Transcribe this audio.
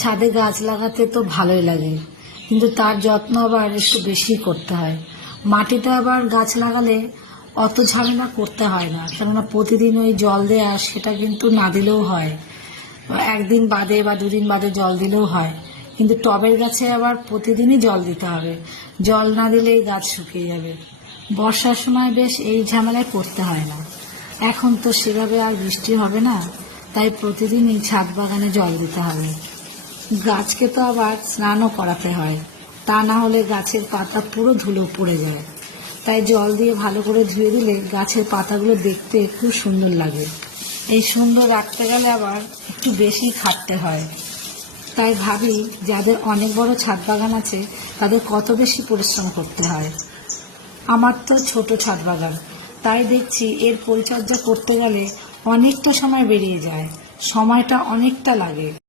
ছাদে গাছ লাগাতে তো ভালোই লাগে, কিন্তু তার যত্ন আবার একটু বেশি করতে হয়। মাটিতে আবার গাছ লাগালে অত ঝামেলা করতে হয় না, কেননা প্রতিদিন ওই জল দেয়া সেটা কিন্তু না দিলেও হয়, একদিন বাদে বা দুদিন বাদে জল দিলেও হয়। কিন্তু টবের গাছে আবার প্রতিদিনই জল দিতে হবে, জল না দিলেই গাছ শুকিয়ে যাবে। বর্ষার সময় বেশ এই ঝামেলায় পড়তে হয় না। এখন তো সেভাবে আর বৃষ্টি হবে না, তাই প্রতিদিনই ছাদ বাগানে জল দিতে হবে। গাছকে তো আবার স্নানও করাতে হয়, তা না হলে গাছের পাতা পুরো ধুলো পড়ে যায়। তাই জল দিয়ে ভালো করে ধুয়ে দিলে গাছের পাতাগুলো দেখতে খুব সুন্দর লাগে। এই সুন্দর রাখতে গেলে আবার একটু বেশি খাটতে হয়। তাই ভাবি, যাদের অনেক বড় ছাদ বাগান আছে তাদের কত বেশি পরিশ্রম করতে হয়। আমার তো ছোট ছাদ বাগান, তাই দেখছি এর পরিচর্যা করতে গেলে অনেকটা সময় বেরিয়ে যায়, সময়টা অনেকটা লাগে।